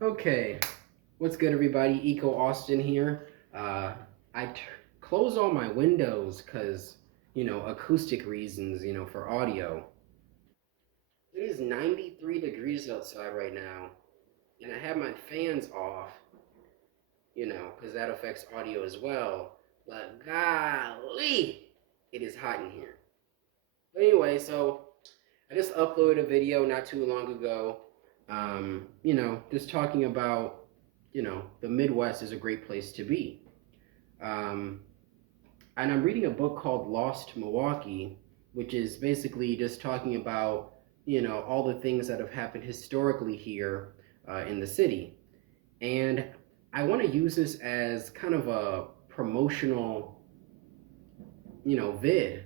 Okay, what's good, everybody? Eco Austin here. I close all my windows because, acoustic reasons, for audio. It is 93 degrees outside right now, and I have my fans off, because that affects audio as well. But golly, it is hot in here. But anyway, so I just uploaded a video not too long ago, just talking about, the Midwest is a great place to be. Um, and I'm reading a book called Lost Milwaukee, which is basically just talking about, all the things that have happened historically here in the city. And I want to use this as kind of a promotional, vid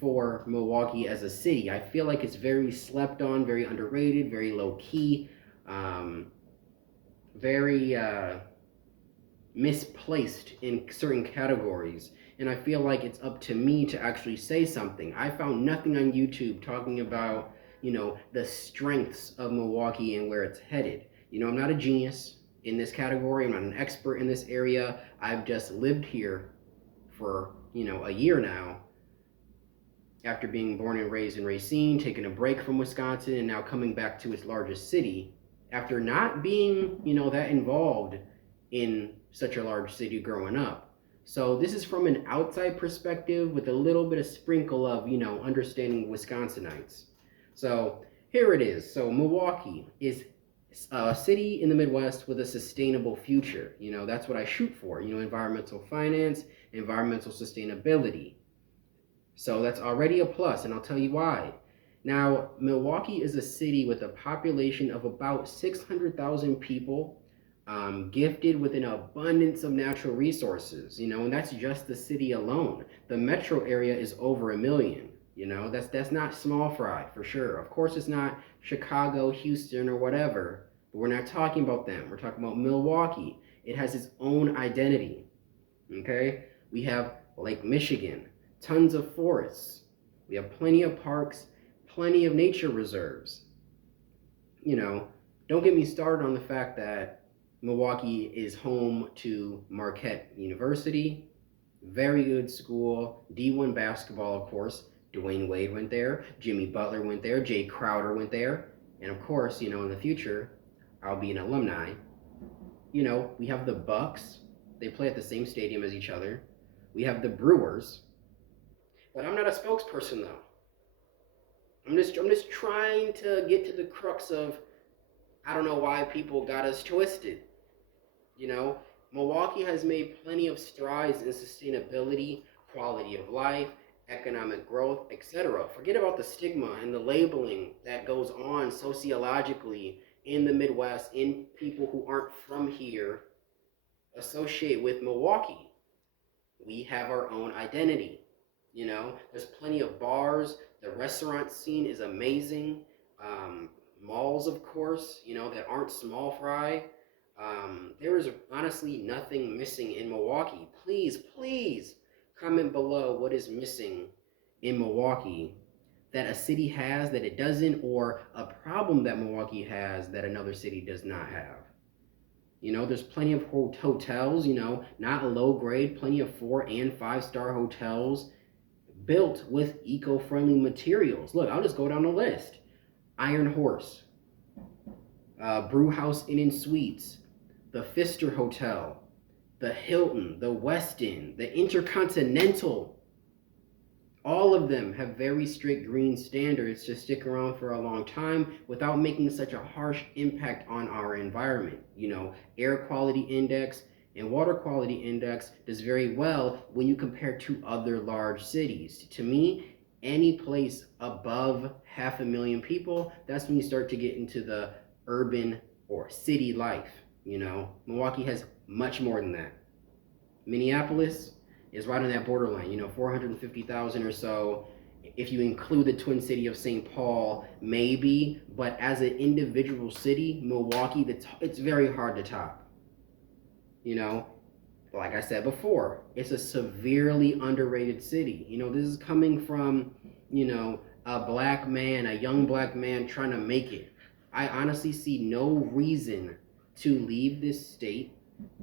for Milwaukee as a city. I feel like it's very slept on, very underrated, very low key, um, very misplaced in certain categories. And I feel like it's up to me to actually say something. I found nothing on YouTube talking about, the strengths of Milwaukee and where it's headed. I'm not a genius in this category. I'm not an expert in this area. I've just lived here for, a year now after being born and raised in Racine, taking a break from Wisconsin, and now coming back to its largest city after not being, that involved in such a large city growing up. So this is from an outside perspective with a little bit of sprinkle of, understanding Wisconsinites. So here it is. So Milwaukee is a city in the Midwest with a sustainable future. That's what I shoot for, environmental finance, environmental sustainability. So that's already a plus, and I'll tell you why. Now, Milwaukee is a city with a population of about 600,000 people, gifted with an abundance of natural resources, and that's just the city alone. The metro area is over a million. That's not small fry for sure. Of course, it's not Chicago, Houston, or whatever, but we're not talking about them. We're talking about Milwaukee. It has its own identity. Okay, we have Lake Michigan, tons of forests. We have plenty of parks, plenty of nature reserves. You know, don't get me started on the fact that Milwaukee is home to Marquette University, very good school, D1 basketball, of course. Dwayne Wade went there, Jimmy Butler went there, Jay Crowder went there, and of course, in the future, I'll be an alumni. We have the Bucks. They play at the same stadium as each other. We have the Brewers, but I'm not a spokesperson though. I'm just trying to get to the crux of I don't know why people got us twisted. You know, Milwaukee has made plenty of strides in sustainability, quality of life, economic growth, etc. Forget about the stigma and the labeling that goes on sociologically in the Midwest in people who aren't from here associate with Milwaukee. We have our own identity. There's plenty of bars. The restaurant scene is amazing. Malls, of course, that aren't small fry. There is honestly nothing missing in Milwaukee. Please, please comment below what is missing in Milwaukee that a city has that it doesn't, or a problem that Milwaukee has that another city does not have. There's plenty of hotels, not a low grade, plenty of 4 and 5 star hotels built with eco friendly materials. Look, I'll just go down the list: Iron Horse, Brew House Inn and Suites, the Pfister Hotel, the Hilton, the Westin, the Intercontinental. All of them have very strict green standards to stick around for a long time without making such a harsh impact on our environment. Air quality index and water quality index does very well when you compare to other large cities. To me, any place above 500,000 people, that's when you start to get into the urban or city life. Milwaukee has much more than that. Minneapolis is right on that borderline, 450,000 or so. If you include the twin city of St. Paul, maybe, but as an individual city, Milwaukee, it's very hard to top. You know, like I said before, it's a severely underrated city. This is coming from, a black man, a young black man trying to make it. I honestly see no reason to leave this state.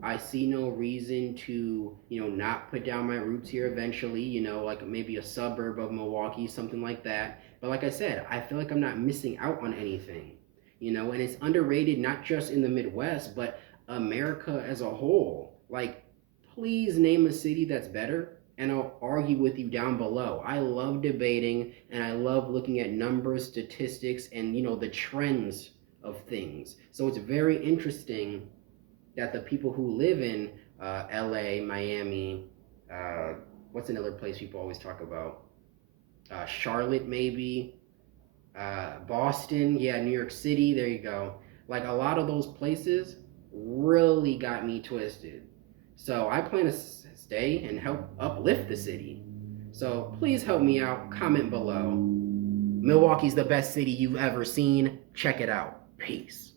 I see no reason to, not put down my roots here eventually, like maybe a suburb of Milwaukee, something like that. But like I said, I feel like I'm not missing out on anything, and it's underrated not just in the Midwest, but America as a whole. Like, please name a city that's better, and I'll argue with you down below. I love debating and I love looking at numbers, statistics, and, the trends of things. So it's very interesting that the people who live in LA, Miami, uh, what's another place people always talk about? Charlotte, maybe, Boston, yeah, New York City, there you go. Like a lot of those places really got me twisted. So I plan to stay and help uplift the city. So please help me out. Comment below. Milwaukee's the best city you've ever seen. Check it out. Peace.